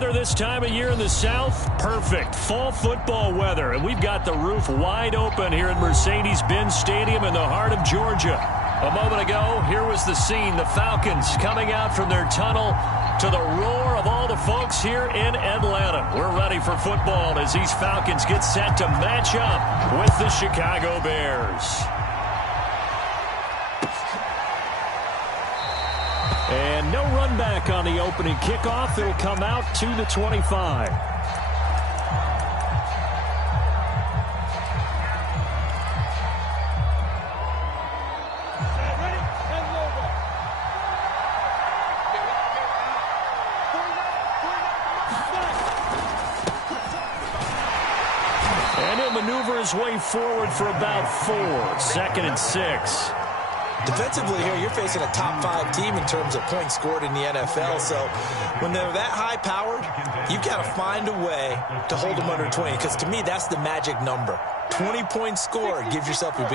weather this time of year in the South? Perfect. Fall football weather. And we've got the roof wide open here at Mercedes-Benz Stadium in the heart of Georgia. A moment ago, here was the scene. The Falcons coming out from their tunnel to the roar of all the folks here in Atlanta. We're ready for football as these Falcons get set to match up with the Chicago Bears. And no run back on the opening kickoff. It'll come out to the 25. And he'll maneuver his way forward for about 4. 2nd and 6. Defensively here, you're facing a top 5 team in terms of points scored in the NFL. So when they're that high-powered, you've got to find a way to hold them under 20. Because to me, that's the magic number. 20 points scored, you give yourself your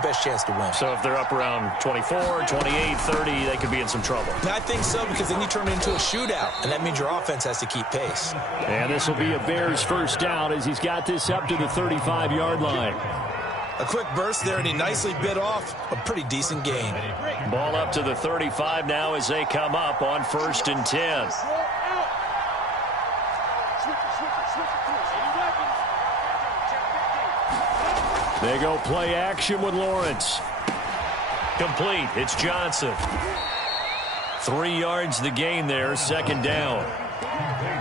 best chance to win. So if they're up around 24, 28, 30, they could be in some trouble. I think so, because then you turn it into a shootout, and that means your offense has to keep pace. And this will be a Bears first down as he's got this up to the 35-yard line. A quick burst there, and he nicely bit off a pretty decent gain. Ball up to the 35 now as they come up on 1st and 10. They go play action with Lawrence. Complete. It's Johnson. 3 yards the gain there, 2nd down.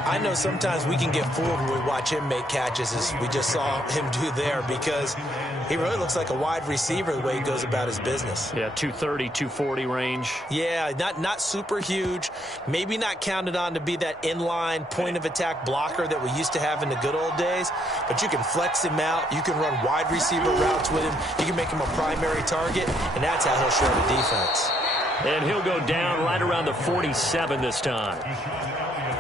I know sometimes we can get fooled when we watch him make catches, as we just saw him do there, because he really looks like a wide receiver the way he goes about his business. Yeah, 230, 240 range. Yeah, not super huge. Maybe not counted on to be that inline point-of-attack blocker that we used to have in the good old days, but you can flex him out. You can run wide receiver routes with him. You can make him a primary target, and that's how he'll shred a defense. And he'll go down right around the 47 this time.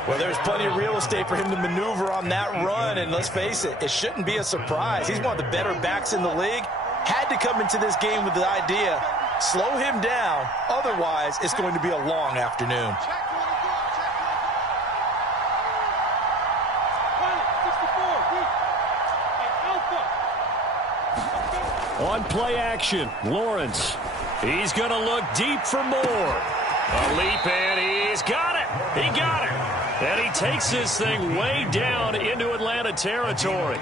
Well, there's plenty of real estate for him to maneuver on that run, and let's face it, it shouldn't be a surprise. He's one of the better backs in the league. Had to come into this game with the idea, slow him down, otherwise it's going to be a long afternoon. On play action, Lawrence. He's going to look deep for more. A leap, and he's got it. He got it. And he takes this thing way down into Atlanta territory.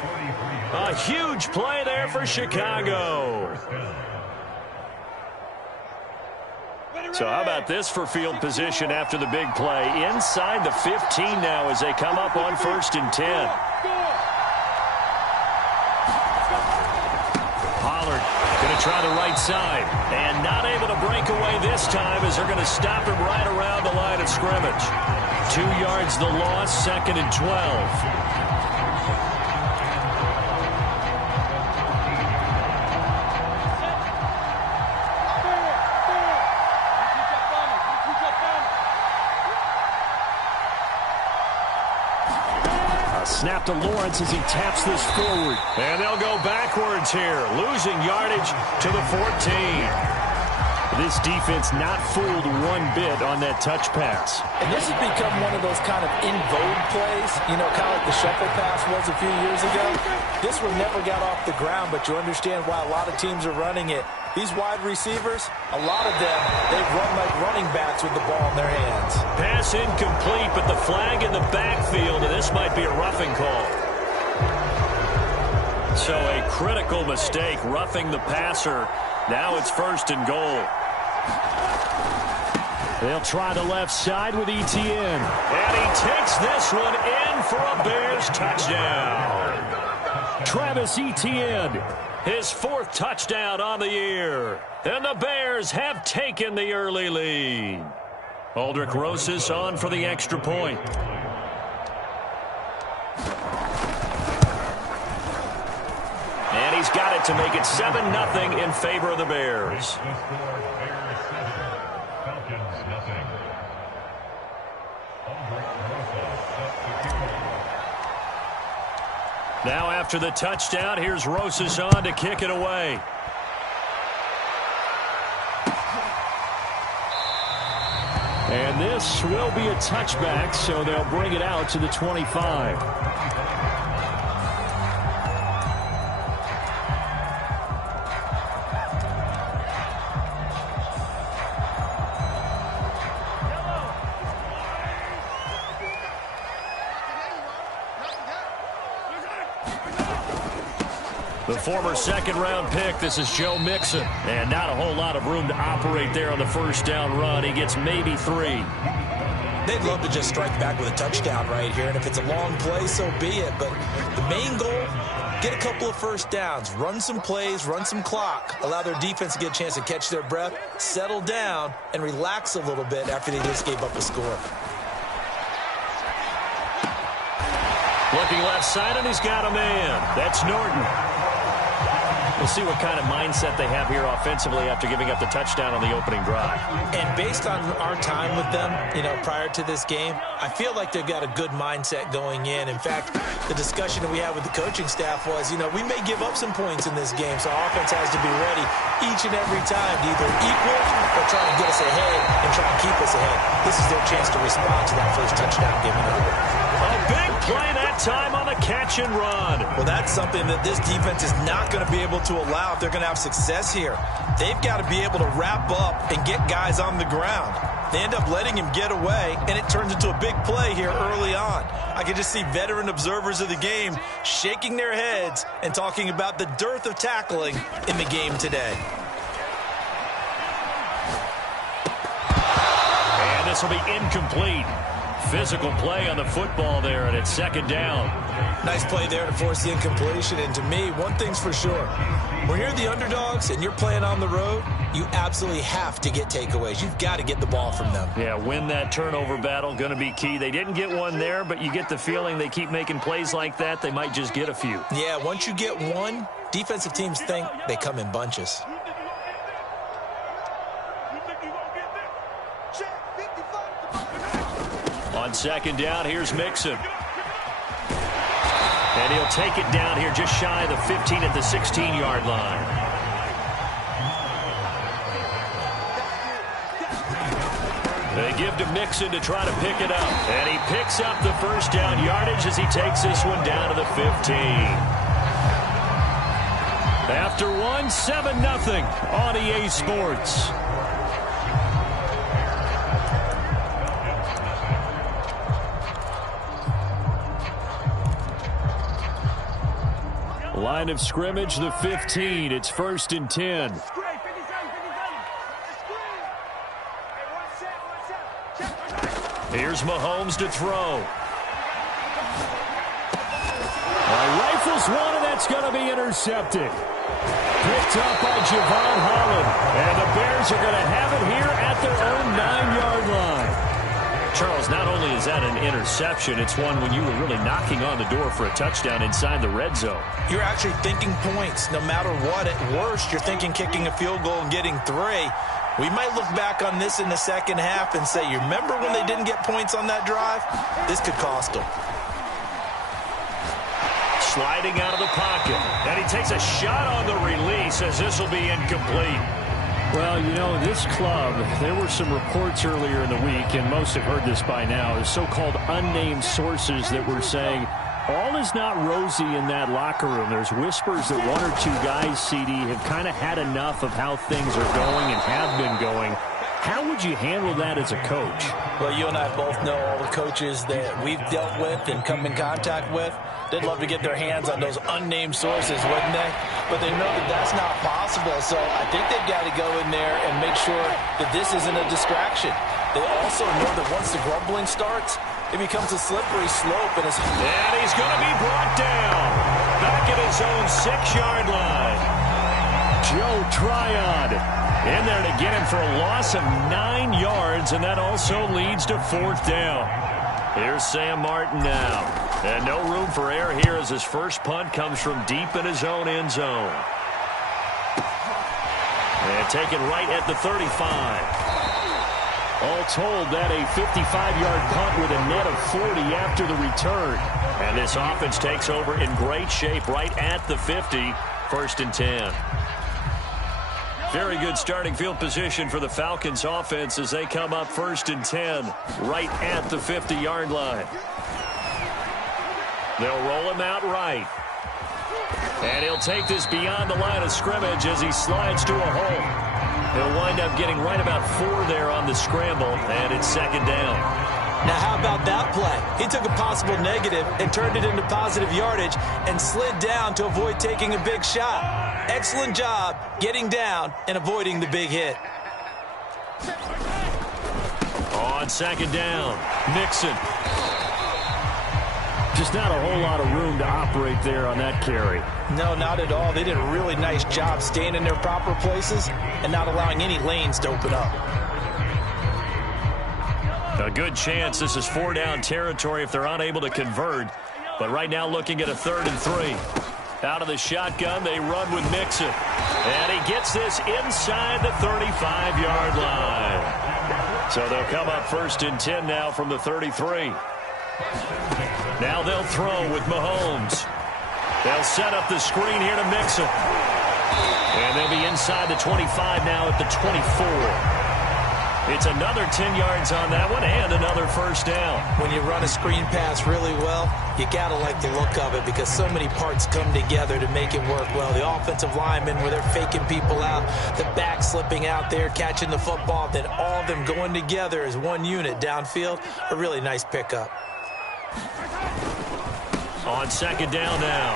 A huge play there for Chicago. So how about this for field position after the big play? Inside the 15 now as they come up on 1st and 10. Pollard going to try the right side. And not able to break away this time as they're going to stop him right around the line of scrimmage. 2 yards the loss, 2nd and 12. Snap to Lawrence as he taps this forward. And they'll go backwards here, losing yardage to the 14. This defense not fooled one bit on that touch pass. And this has become one of those kind of in vogue plays, you know, kind of like the shuffle pass was a few years ago. This one never got off the ground, but you understand why a lot of teams are running it. These wide receivers, a lot of them, they run like running backs with the ball in their hands. Pass incomplete, but the flag in the backfield, and this might be a roughing call. So a critical mistake, roughing the passer. Now it's 1st and goal. They'll try the left side with Etienne. And he takes this one in for a Bears touchdown. Travis Etienne, his 4th touchdown on the year. And the Bears have taken the early lead. Aldrich Rosas on for the extra point. And he's got it to make it 7-0 in favor of the Bears. Now after the touchdown, here's Rosas on to kick it away. And this will be a touchback, so they'll bring it out to the 25. The former second-round pick, this is Joe Mixon. And not a whole lot of room to operate there on the first down run. He gets maybe 3. They'd love to just strike back with a touchdown right here. And if it's a long play, so be it. But the main goal, get a couple of first downs, run some plays, run some clock, allow their defense to get a chance to catch their breath, settle down, and relax a little bit after they just gave up a score. Looking left side, and he's got a man. That's Norton. We'll see what kind of mindset they have here offensively after giving up the touchdown on the opening drive. And based on our time with them, prior to this game, I feel like they've got a good mindset going in. In fact, the discussion that we had with the coaching staff was, we may give up some points in this game, so our offense has to be ready each and every time to either equal or try to get us ahead and try and keep us ahead. This is their chance to respond to that first touchdown given up. A big play that time on the catch and run. Well, that's something that this defense is not going to be able to allow if they're going to have success here. They've got to be able to wrap up and get guys on the ground. They end up letting him get away, and it turns into a big play here early on. I can just see veteran observers of the game shaking their heads and talking about the dearth of tackling in the game today. And this will be incomplete. Physical play on the football there, and it's second down. Nice play there to force the incompletion. And to me, one thing's for sure. When you're the underdogs and you're playing on the road, you absolutely have to get takeaways. You've got to get the ball from them. Yeah, win that turnover battle, going to be key. They didn't get one there, but you get the feeling they keep making plays like that, they might just get a few. Yeah, once you get one, defensive teams think they come in bunches. On second down, here's Mixon. And he'll take it down here just shy of the 15 at the 16-yard line. They give to Mixon to try to pick it up. And he picks up the first down yardage as he takes this one down to the 15. After one, 7-0 on EA Sports. Line of scrimmage, the 15. It's 1st and 10. Here's Mahomes to throw. Rifles one, and that's going to be intercepted. Picked up by Javon Holland. And the Bears are going to have it here at their own 9-yard line. Charles, not only is that an interception, it's one when you were really knocking on the door for a touchdown inside the red zone. You're actually thinking points. No matter what, at worst, you're thinking kicking a field goal and getting 3. We might look back on this in the second half and say, you remember when they didn't get points on that drive? This could cost them. Sliding out of the pocket. And he takes a shot on the release as this will be incomplete. Well, this club, there were some reports earlier in the week, and most have heard this by now, the so-called unnamed sources that were saying all is not rosy in that locker room. There's whispers that 1 or 2 guys, CD, have kind of had enough of how things are going and have been going. How would you handle that as a coach? Well, you and I both know all the coaches that we've dealt with and come in contact with. They'd love to get their hands on those unnamed sources, wouldn't they? But they know that that's not possible, so I think they've got to go in there and make sure that this isn't a distraction. They also know that once the grumbling starts, it becomes a slippery slope. And he's going to be brought down back at his own 6-yard line. Joe Tryon in there to get him for a loss of 9 yards, and that also leads to 4th down. Here's Sam Martin now. And no room for error here as his first punt comes from deep in his own end zone. And taken right at the 35. All told, that a 55-yard punt with a net of 40 after the return. And this offense takes over in great shape right at the 50. 1st and 10. Very good starting field position for the Falcons offense as they come up 1st and 10 right at the 50-yard line. They'll roll him out right. And he'll take this beyond the line of scrimmage as he slides to a hole. He'll wind up getting right about 4 there on the scramble, and it's 2nd down. Now, how about that play? He took a possible negative and turned it into positive yardage and slid down to avoid taking a big shot. Excellent job getting down and avoiding the big hit. On 2nd down, Mixon. Just not a whole lot of room to operate there on that carry. No, not at all. They did a really nice job staying in their proper places and not allowing any lanes to open up. A good chance this is 4-down territory if they're unable to convert. But right now looking at a 3rd and 3. Out of the shotgun, they run with Mixon. And he gets this inside the 35-yard line. So they'll come up 1st and 10 now from the 33. Now they'll throw with Mahomes. They'll set up the screen here to Mixon. And they'll be inside the 25 now at the 24. It's another 10 yards on that one and another 1st down. When you run a screen pass really well, you got to like the look of it because so many parts come together to make it work well. The offensive linemen where they're faking people out, the back slipping out there, catching the football, then all of them going together as one unit downfield. A really nice pickup. On 2nd down now,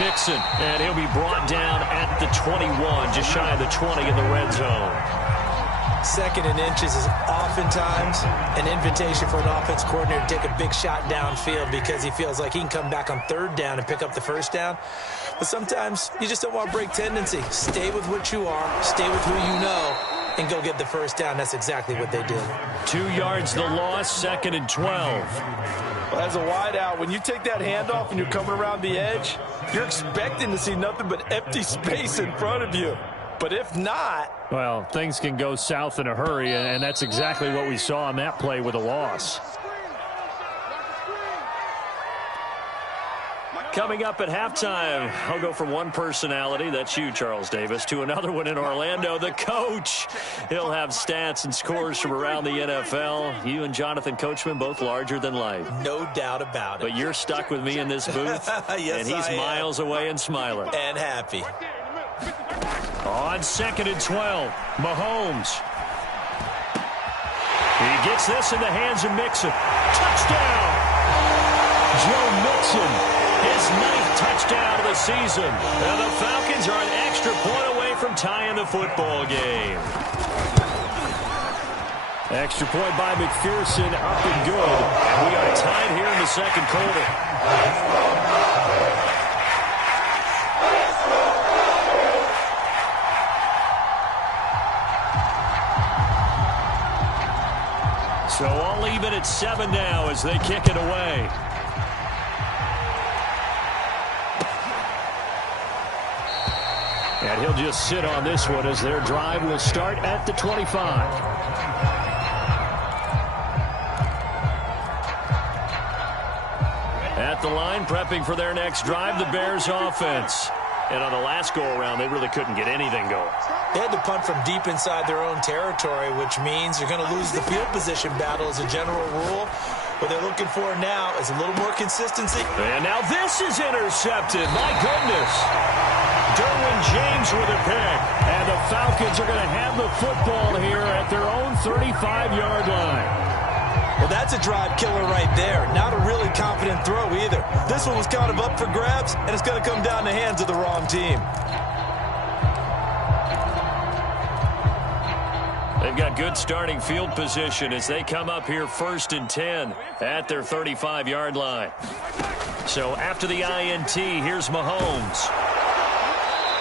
Mixon, and he'll be brought down at the 21, just shy of the 20 in the red zone. 2nd and inches is oftentimes an invitation for an offense coordinator to take a big shot downfield because he feels like he can come back on 3rd down and pick up the 1st down. But sometimes you just don't want to break tendency. Stay with what you are, stay with who you know, and go get the 1st down. That's exactly what they did. 2 yards the loss, 2nd and 12. Well, as a wideout, when you take that handoff and you're coming around the edge, you're expecting to see nothing but empty space in front of you. But if not... Well, things can go south in a hurry, and that's exactly what we saw on that play with a loss. Coming up at halftime, I'll go from one personality, that's you, Charles Davis, to another one in Orlando, the coach. He'll have stats and scores from around the NFL. You and Jonathan Coachman, both larger than life. No doubt about it. But you're stuck with me in this booth, yes, and he's miles away and smiling. And happy. On 2nd and 12, Mahomes. He gets this in the hands of Mixon. Touchdown! Joe Mixon, his 9th touchdown of the season. And the Falcons are an extra point away from tying the football game. Extra point by McPherson, up and good. And we are tied here in the 2nd quarter. So all even at 7 now as they kick it away. And he'll just sit on this one as their drive will start at the 25. At the line, prepping for their next drive, the Bears offense. And on the last go-around, they really couldn't get anything going. They had to punt from deep inside their own territory, which means you're going to lose the field position battle as a general rule. What they're looking for now is a little more consistency. And now this is intercepted. My goodness. Derwin James with a pick. And the Falcons are going to have the football here at their own 35-yard line. Well, that's a drive killer right there. Not a really confident throw either. This one was kind of up for grabs, and it's going to come down the hands of the wrong team. They've got good starting field position as they come up here 1st and 10 at their 35-yard line. So after the INT, here's Mahomes.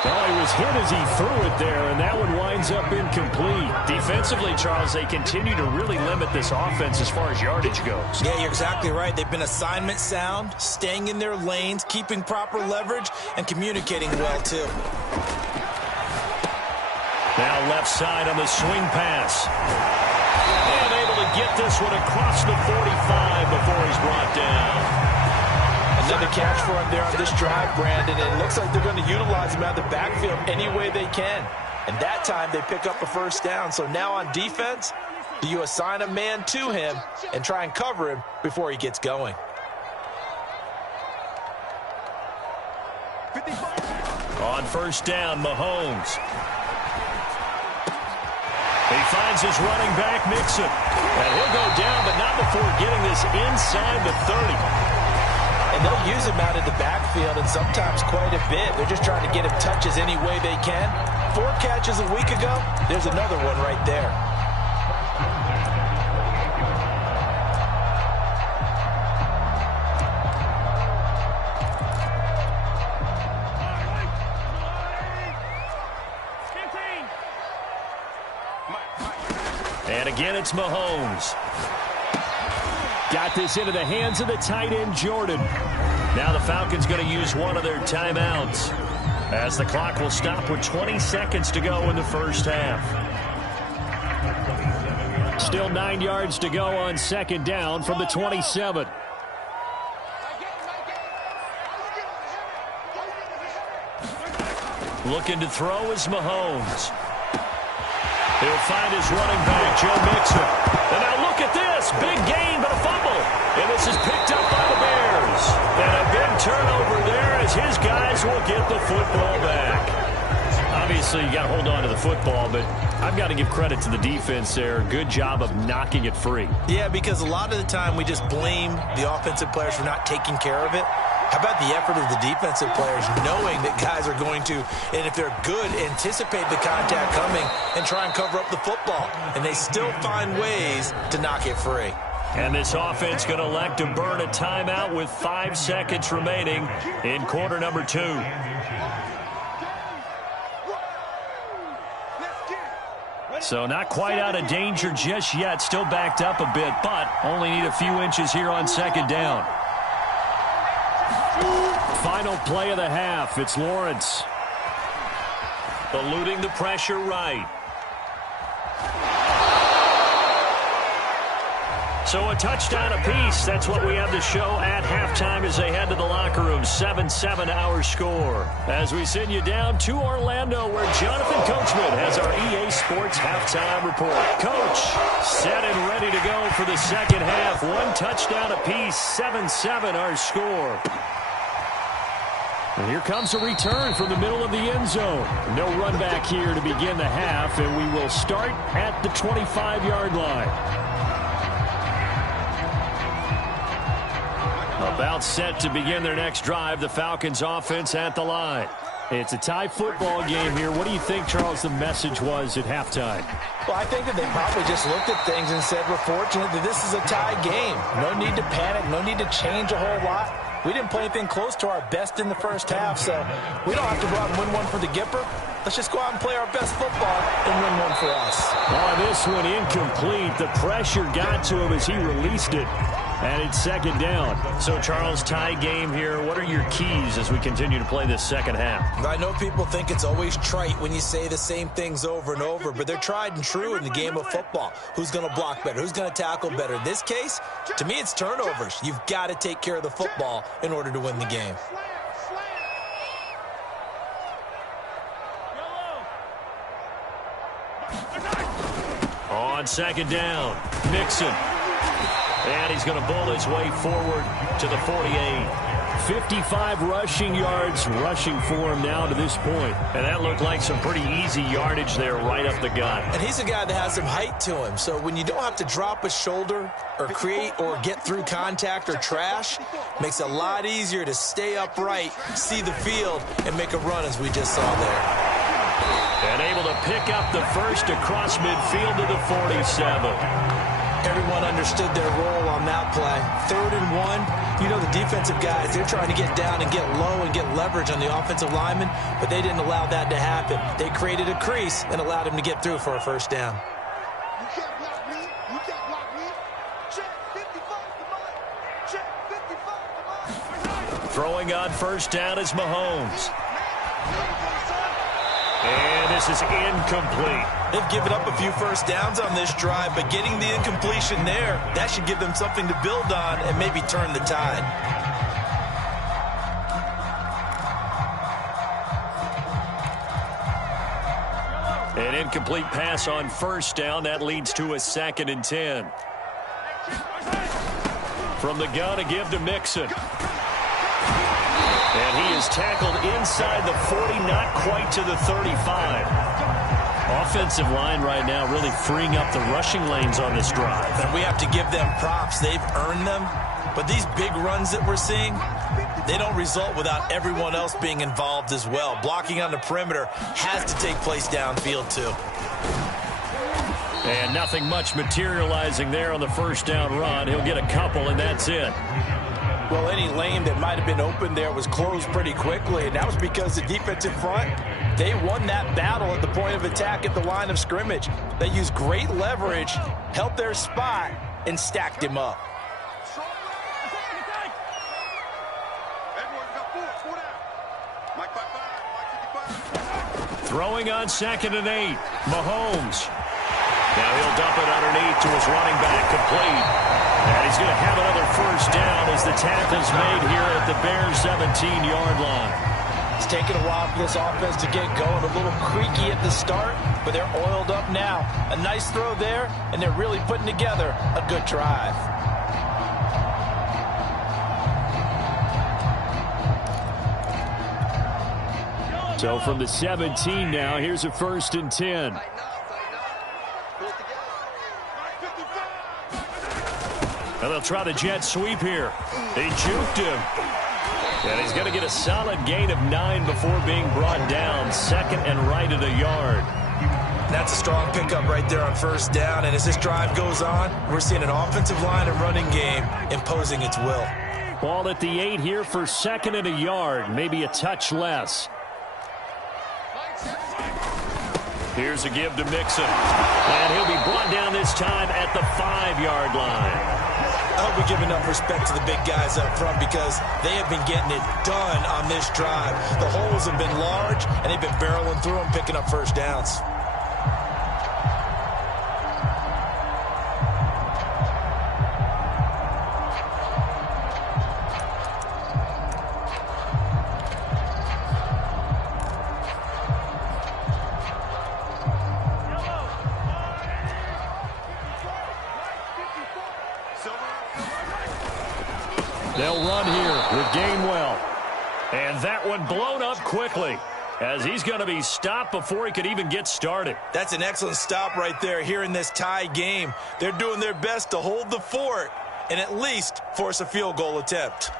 Well, he was hit as he threw it there, and that one winds up incomplete. Defensively, Charles, they continue to really limit this offense as far as yardage goes. Yeah, you're exactly right. They've been assignment sound, staying in their lanes, keeping proper leverage, and communicating well, too. Now left side on the swing pass. And able to get this one across the 45 before he's brought down. Another catch for him there on this drive, Brandon. And it looks like they're going to utilize him out of the backfield any way they can. And that time they pick up a first down. So now on defense, do you assign a man to him and try and cover him before he gets going? On first down, Mahomes. He finds his running back, Mixon. And he'll go down, but not before getting this inside the 30. And they'll use him out in the backfield, and sometimes quite a bit. They're just trying to get him touches any way they can. 4 catches a week ago. There's another one right there. And again, it's Mahomes. Got this into the hands of the tight end, Jordan. Now the Falcons going to use one of their timeouts as the clock will stop with 20 seconds to go in the first half. Still 9 yards to go on second down from the 27. Looking to throw is Mahomes. He'll find his running back, Joe Mixon. And now look at this. Big gain, but a fumble. And this is picked up by the Bears. And a big turnover there as his guys will get the football back. Obviously, you got to hold on to the football, but I've got to give credit to the defense there. Good job of knocking it free. Yeah, because a lot of the time we just blame the offensive players for not taking care of it. How about the effort of the defensive players knowing that guys are going to, and if they're good, anticipate the contact coming and try and cover up the football. And they still find ways to knock it free. And this offense going to elect to burn a timeout with 5 seconds remaining in quarter number 2. So not quite out of danger just yet. Still backed up a bit, but only need a few inches here on second down. Final play of the half. It's Lawrence. Eluding the pressure right. So a touchdown apiece. That's what we have to show at halftime as they head to the locker room. 7-7 our score. As we send you down to Orlando where Jonathan Coachman has our EA Sports halftime report. Coach, set and ready to go for the second half. 1 touchdown apiece. 7-7 our score. And here comes a return from the middle of the end zone. No run back here to begin the half, and we will start at the 25-yard line. About set to begin their next drive, the Falcons offense at the line. It's a tie football game here. What do you think, Charles, the message was at halftime? Well, I think that they probably just looked at things and said, we're fortunate that this is a tie game. No need to panic, no need to change a whole lot. We didn't play anything close to our best in the first half, so we don't have to go out and win one for the Gipper. Let's just go out and play our best football and win one for us. Oh, this one incomplete. The pressure got to him as he released it. And it's second down. So, Charles, tie game here. What are your keys as we continue to play this second half? I know people think it's always trite when you say the same things over and over, but they're tried and true in the game of football. Who's going to block better? Who's going to tackle better? In this case, to me, it's turnovers. You've got to take care of the football in order to win the game. On second down, Mixon. And he's going to bowl his way forward to the 48. 55 rushing yards rushing for him now to this point. And that looked like some pretty easy yardage there right up the gut. And he's a guy that has some height to him. So when you don't have to drop a shoulder or create or get through contact or trash, makes it a lot easier to stay upright, see the field, and make a run as we just saw there. And able to pick up the first across midfield to the 47. Everyone understood their role on that play. 3rd and 1. You know the defensive guys, they're trying to get down and get low and get leverage on the offensive lineman, but they didn't allow that to happen. They created a crease and allowed him to get through for a first down. You can't block me. You can't block me. Check 55 to mine. Check 55 to mine. Throwing on first down is Mahomes. And this is incomplete. They've given up a few first downs on this drive, but getting the incompletion there, that should give them something to build on and maybe turn the tide. An incomplete pass on first down. That leads to a 2nd and 10. From the gun, a give to Mixon. And he is tackled inside the 40, not quite to the 35. Offensive line right now really freeing up the rushing lanes on this drive. And we have to give them props. They've earned them. But these big runs that we're seeing, they don't result without everyone else being involved as well. Blocking on the perimeter has to take place downfield too. And nothing much materializing there on the first down run. He'll get a couple, and that's it. Well, any lane that might have been open there was closed pretty quickly, and that was because the defensive front, they won that battle at the point of attack at the line of scrimmage. They used great leverage, held their spot, and stacked him up. Throwing on 2nd and 8. Mahomes. Now he'll dump it underneath to his running back, complete. And he's going to have another first down as the tackle's made here at the Bears' 17-yard line. It's taken a while for this offense to get going. A little creaky at the start, but they're oiled up now. A nice throw there, and they're really putting together a good drive. So from the 17 now, here's a 1st and 10. And they'll try the jet sweep here. They juked him. And he's going to get a solid gain of 9 before being brought down. 2nd and right at a yard. That's a strong pickup right there on first down. And as this drive goes on, we're seeing an offensive line and running game imposing its will. Ball at the 8 here for 2nd and a yard. Maybe a touch less. Here's a give to Mixon. And he'll be brought down this time at the 5-yard line. I hope we give enough respect to the big guys up front because they have been getting it done on this drive. The holes have been large, and they've been barreling through them, picking up first downs. They'll run here with Gainwell. And that one blown up quickly as he's going to be stopped before he could even get started. That's an excellent stop right there here in this tie game. They're doing their best to hold the fort and at least force a field goal attempt.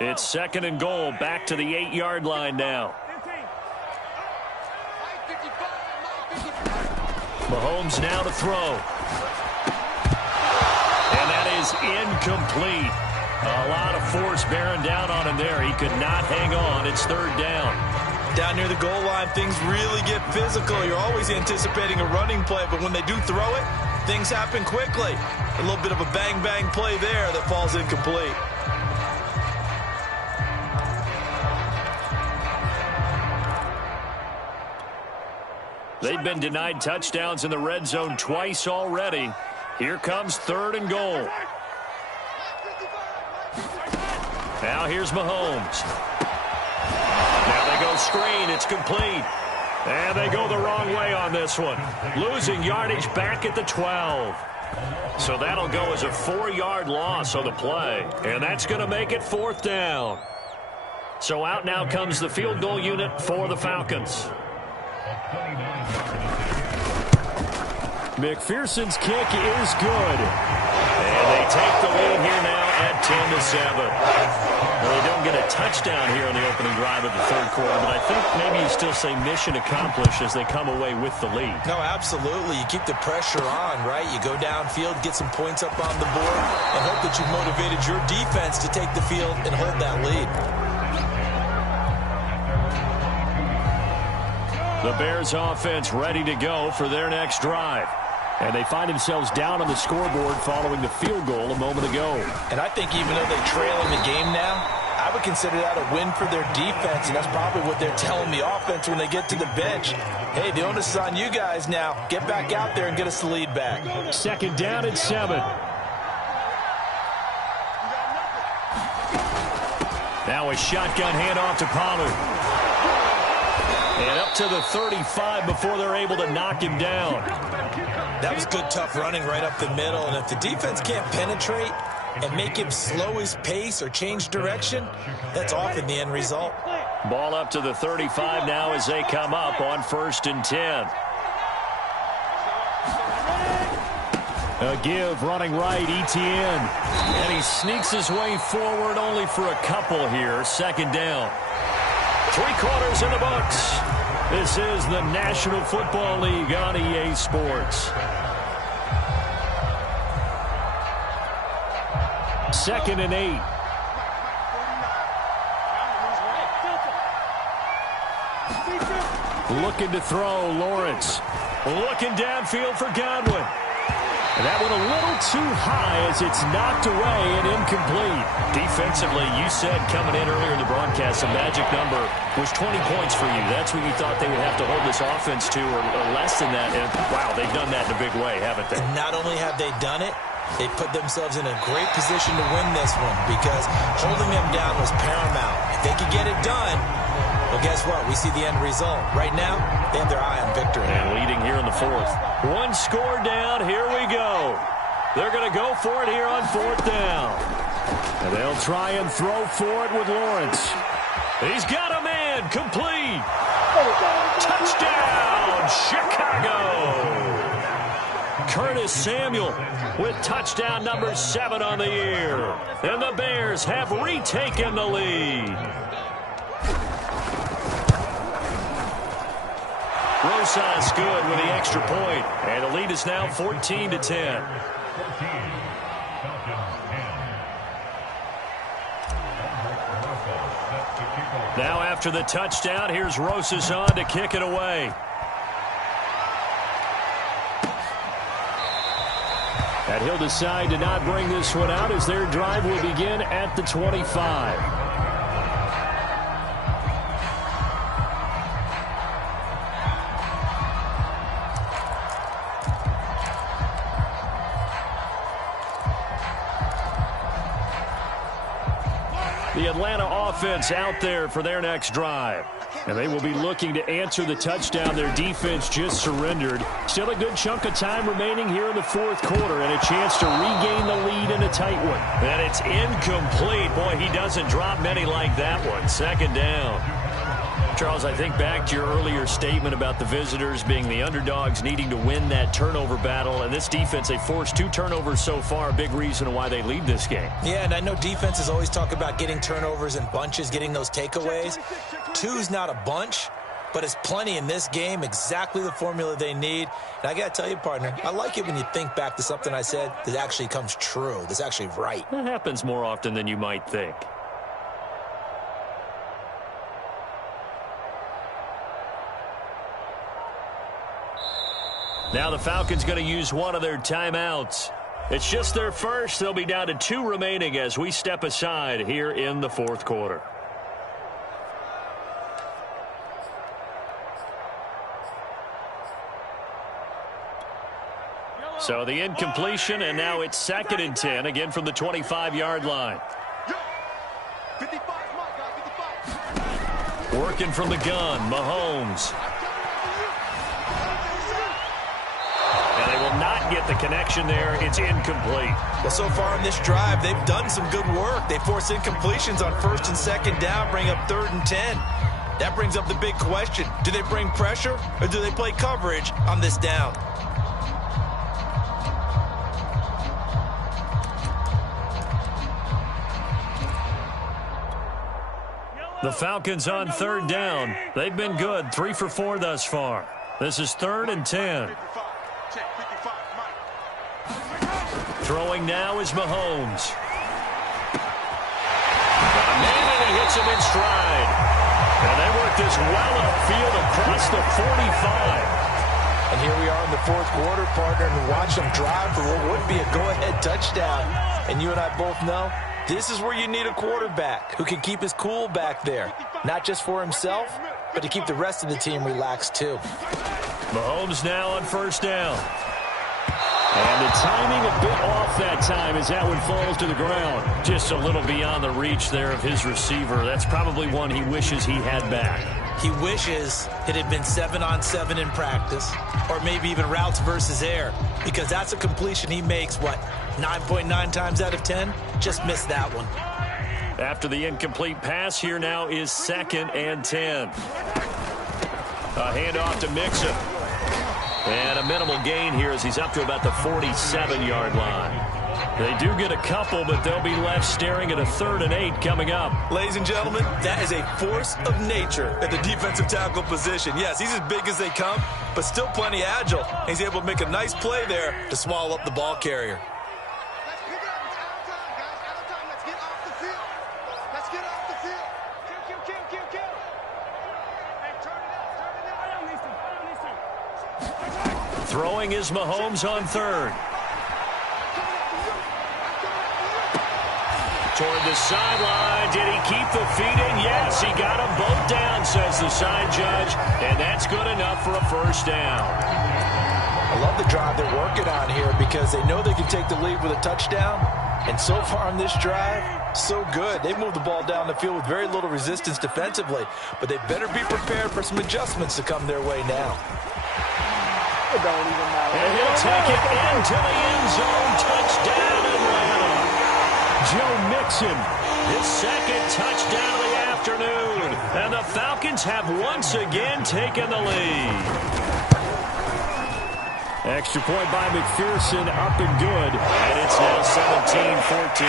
It's 2nd and goal, back to the 8-yard line now. Mahomes now to throw. And that is incomplete. A lot of force bearing down on him there. He could not hang on. It's 3rd down. Down near the goal line, things really get physical. You're always anticipating a running play, but when they do throw it, things happen quickly. A little bit of a bang-bang play there that falls incomplete. They've been denied touchdowns in the red zone twice already. Here comes 3rd and goal. Now here's Mahomes. Now they go screen. It's complete. And they go the wrong way on this one. Losing yardage back at the 12. So that'll go as a 4-yard loss on the play. And that's going to make it 4th down. So out now comes the field goal unit for the Falcons. McPherson's kick is good. And they take the lead here now at 10-7. Well, they don't get a touchdown here on the opening drive of the 3rd quarter, but I think maybe you still say mission accomplished as they come away with the lead. No, absolutely. You keep the pressure on, right? You go downfield, get some points up on the board, and hope that you've motivated your defense to take the field and hold that lead. The Bears offense ready to go for their next drive. And they find themselves down on the scoreboard following the field goal a moment ago. And I think even though they trail in the game now, I would consider that a win for their defense, and that's probably what they're telling the offense when they get to the bench. Hey, the onus is on you guys now. Get back out there and get us the lead back. 2nd down and 7. Now a shotgun handoff to Pollard. And up to the 35 before they're able to knock him down. That was good, tough running right up the middle. And if the defense can't penetrate and make him slow his pace or change direction, that's often the end result. Ball up to the 35 now as they come up on 1st and 10. A give running right, Etienne. And he sneaks his way forward only for a couple here. 2nd down. 3 quarters in the books. This is the National Football League on EA Sports. 2nd and 8. Looking to throw, Lawrence. Looking downfield for Godwin. And that went a little too high as it's knocked away and incomplete. Defensively, you said coming in earlier in the broadcast, the magic number was 20 points for you. That's what you thought they would have to hold this offense to, or less than that. And, wow, they've done that in a big way, haven't they? And not only have they done it, they put themselves in a great position to win this one because holding them down was paramount. If they could get it done, well, guess what? We see the end result. Right now, they have their eye on victory. And leading here in the 4th. 1 score down. Here we go. They're going to go for it here on 4th down. And they'll try and throw for it with Lawrence. He's got a man. Complete. Touchdown, Chicago. Curtis Samuel with touchdown number 7 on the year. And the Bears have retaken the lead. Rosas good with the extra point. And the lead is now 14-10. Now after the touchdown, here's Rosas on to kick it away. And he'll decide to not bring this one out as their drive will begin at the 25. The Atlanta offense out there for their next drive. And they will be looking to answer the touchdown their defense just surrendered. Still a good chunk of time remaining here in the 4th quarter and a chance to regain the lead in a tight one. And it's incomplete. Boy, he doesn't drop many like that one. 2nd down. Charles, I think back to your earlier statement about the visitors being the underdogs needing to win that turnover battle. And this defense, they forced 2 turnovers so far, a big reason why they lead this game. Yeah, and I know defenses always talk about getting turnovers in bunches, getting those takeaways. 2's not a bunch, but it's plenty in this game, exactly the formula they need. And I got to tell you, partner, I like it when you think back to something I said that actually comes true, that's actually right. That happens more often than you might think. Now the Falcons going to use one of their timeouts. It's just their first. They'll be down to 2 remaining as we step aside here in the 4th quarter. So the incompletion, and now it's 2nd and 10, again from the 25-yard line. 55, my guy, 55. Working from the gun, Mahomes. And they will not get the connection there. It's incomplete. Well, so far in this drive, they've done some good work. They force incompletions on 1st and 2nd down, bring up 3rd and 10. That brings up the big question. Do they bring pressure or do they play coverage on this down? The Falcons on 3rd down. They've been good, 3 for 4 thus far. This is 3rd and 10. Throwing now is Mahomes. And he hits him in stride. And they work this well upfield across the 45. And here we are in the 4th quarter, partner, and watch them drive for what would be a go-ahead touchdown. And you and I both know this is where you need a quarterback who can keep his cool back there. Not just for himself, but to keep the rest of the team relaxed too. Mahomes now on 1st down. And the timing a bit off that time as that one falls to the ground. Just a little beyond the reach there of his receiver. That's probably one he wishes he had back. He wishes it had been 7-on-7 in practice, or maybe even routes versus air, because that's a completion he makes, 9.9 times out of 10? Just missed that one. After the incomplete pass, here now is 2nd and 10. A handoff to Mixon. And a minimal gain here as he's up to about the 47-yard line. They do get a couple, but they'll be left staring at a 3rd and 8 coming up. Ladies and gentlemen, that is a force of nature at the defensive tackle position. Yes, he's as big as they come, but still plenty agile. He's able to make a nice play there to swallow up the ball carrier. Let's pick it up. It's out of time, guys. Out of time. Let's get off the field. Let's get off the field. Kill. Hey, turn it up. Throwing is Mahomes on 3rd. Toward the sideline. Did he keep the feet in? Yes, he got them both down, says the side judge. And that's good enough for a 1st down. I love the drive they're working on here because they know they can take the lead with a touchdown. And so far on this drive, so good. They moved the ball down the field with very little resistance defensively. But they better be prepared for some adjustments to come their way now. It don't even matter. And he'll take it into the end zone. Touchdown, Atlanta. Joe Mixon, his 2nd touchdown of the afternoon. And the Falcons have once again taken the lead. Extra point by McPherson, up and good. And it's now 17-14.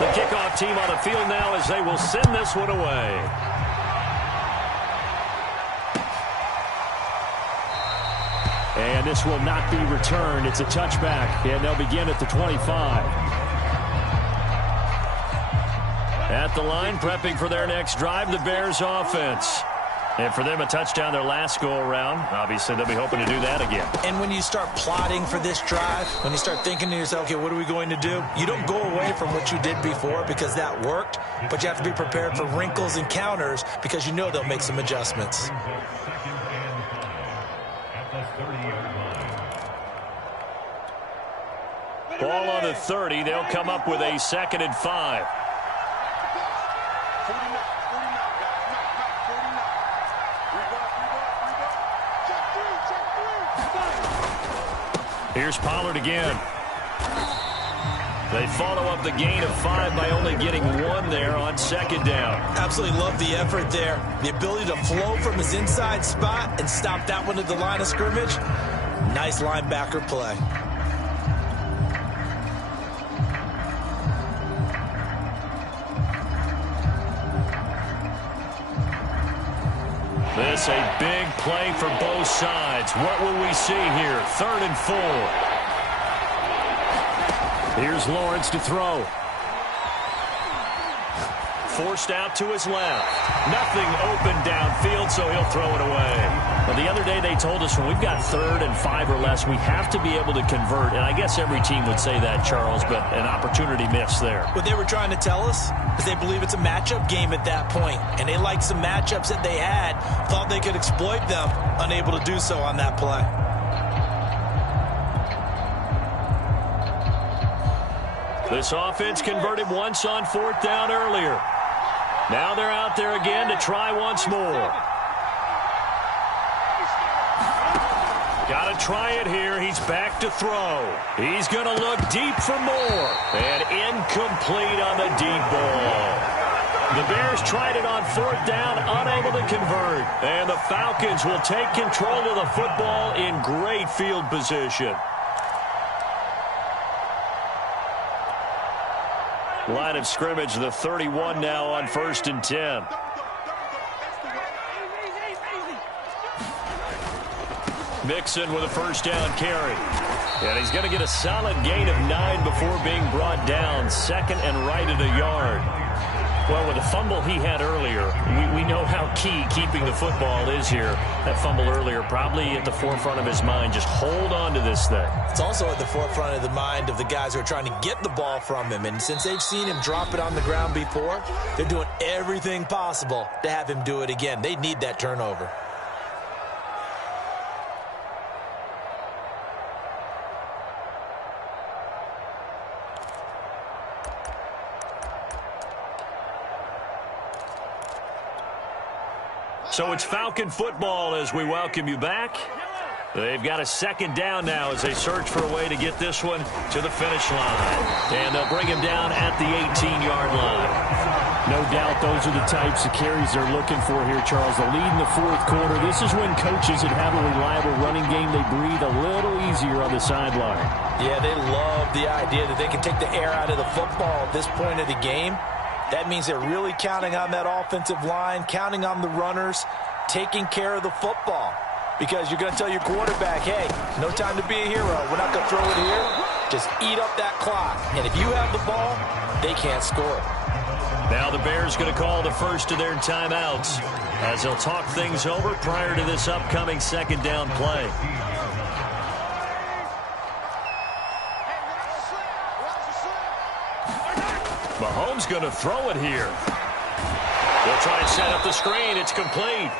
The kickoff team on the field now as they will send this one away. And this will not be returned. It's a touchback, and they'll begin at the 25. At the line, prepping for their next drive, the Bears offense. And for them, a touchdown their last go-around. Obviously, they'll be hoping to do that again. And when you start plotting for this drive, when you start thinking to yourself, okay, what are we going to do? You don't go away from what you did before because that worked, but you have to be prepared for wrinkles and counters because you know they'll make some adjustments. Ball on the 30. They'll come up with a 2nd and 5. 49, guys. Not 49. Check 3. Here's Pollard again. They follow up the gain of 5 by only getting 1 there on 2nd down. Absolutely love the effort there. The ability to flow from his inside spot and stop that one at the line of scrimmage. Nice linebacker play. This a big play for both sides. What will we see here? 3rd and 4. Here's Lawrence to throw. Forced out to his left. Nothing open downfield, so he'll throw it away. Well, the other day they told us when we've got 3rd and 5 or less, we have to be able to convert. And I guess every team would say that, Charles, but an opportunity missed there. What they were trying to tell us is they believe it's a matchup game at that point. And they liked some matchups that they had, thought they could exploit them, unable to do so on that play. This offense converted once on 4th down earlier. Now they're out there again to try once more. Got to try it here. He's back to throw. He's going to look deep for more. And incomplete on the deep ball. The Bears tried it on 4th down, unable to convert. And the Falcons will take control of the football in great field position. Line of scrimmage, the 31 now on 1st and 10. Mixon with a 1st down carry. And he's going to get a solid gain of 9 before being brought down. 2nd and right at a yard. Well, with the fumble he had earlier, we know how key keeping the football is here. That fumble earlier probably at the forefront of his mind. Just hold on to this thing. It's also at the forefront of the mind of the guys who are trying to get the ball from him. And since they've seen him drop it on the ground before, they're doing everything possible to have him do it again. They need that turnover. So it's Falcon football as we welcome you back. They've got a second down now as they search for a way to get this one to the finish line. And they'll bring him down at the 18-yard line. No doubt those are the types of carries they're looking for here, Charles. The lead in the fourth quarter. This is when coaches that have a reliable running game, they breathe a little easier on the sideline. Yeah, they love the idea that they can take the air out of the football at this point of the game. That means they're really counting on that offensive line, counting on the runners, taking care of the football. Because you're going to tell your quarterback, hey, no time to be a hero. We're not going to throw it here. Just eat up that clock. And if you have the ball, they can't score. Now the Bears going to call the first of their timeouts as they'll talk things over prior to this upcoming second down play. Mahomes going to throw it here. They'll try and set up the screen. It's complete.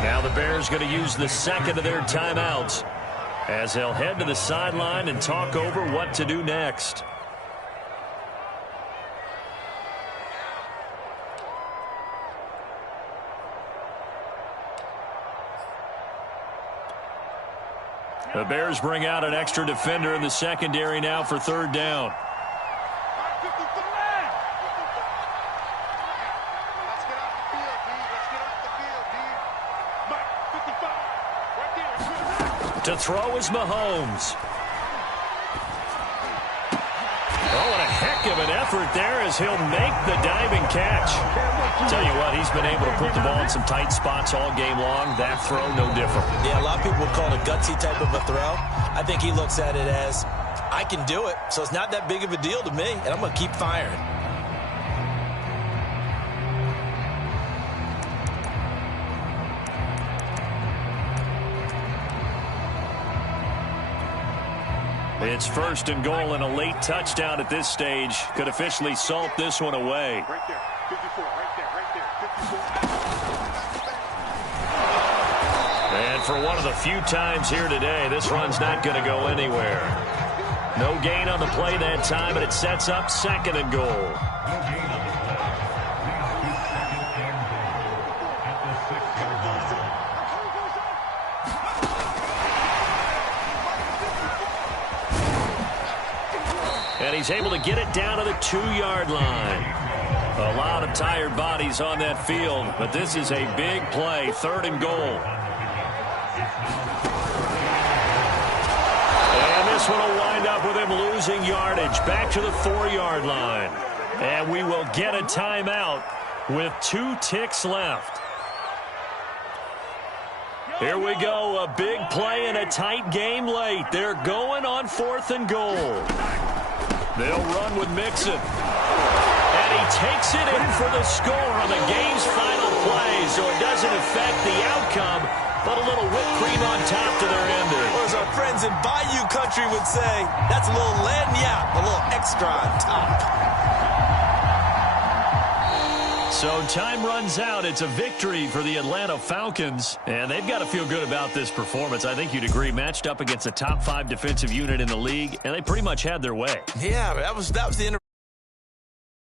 Now the Bears going to use the second of their timeouts as they'll head to the sideline and talk over what to do next. The Bears bring out an extra defender in the secondary now for third down. To throw is Mahomes. Oh, and a heck of an effort there as he'll make the diving catch. Tell you what, he's been able to put the ball in some tight spots all game long. That throw, no different. Yeah, a lot of people would call it a gutsy type of a throw. I think he looks at it as, I can do it, so it's not that big of a deal to me, and I'm going to keep firing. It's first and goal, and a late touchdown at this stage could officially salt this one away. Right there, 54, right there, 54. And for one of the few times here today, this run's not going to go anywhere. No gain on the play that time, and it sets up second and goal. And he's able to get it down to the 2-yard line. A lot of tired bodies on that field, but this is a big play, third and goal. And this one will wind up with him losing yardage back to the 4-yard line. And we will get a timeout with 2 ticks left. Here we go, a big play in a tight game late. They're going on 4th and goal. They'll run with Mixon. And he takes it in for the score on the game's final play, so it doesn't affect the outcome, but a little whipped cream on top to their ending. Or as our friends in Bayou Country would say, that's a little lagniappe, a little extra on top. So time runs out. It's a victory for the Atlanta Falcons, and they've got to feel good about this performance. I think you'd agree, matched up against a top 5 defensive unit in the league, and they pretty much had their way. Yeah, that was the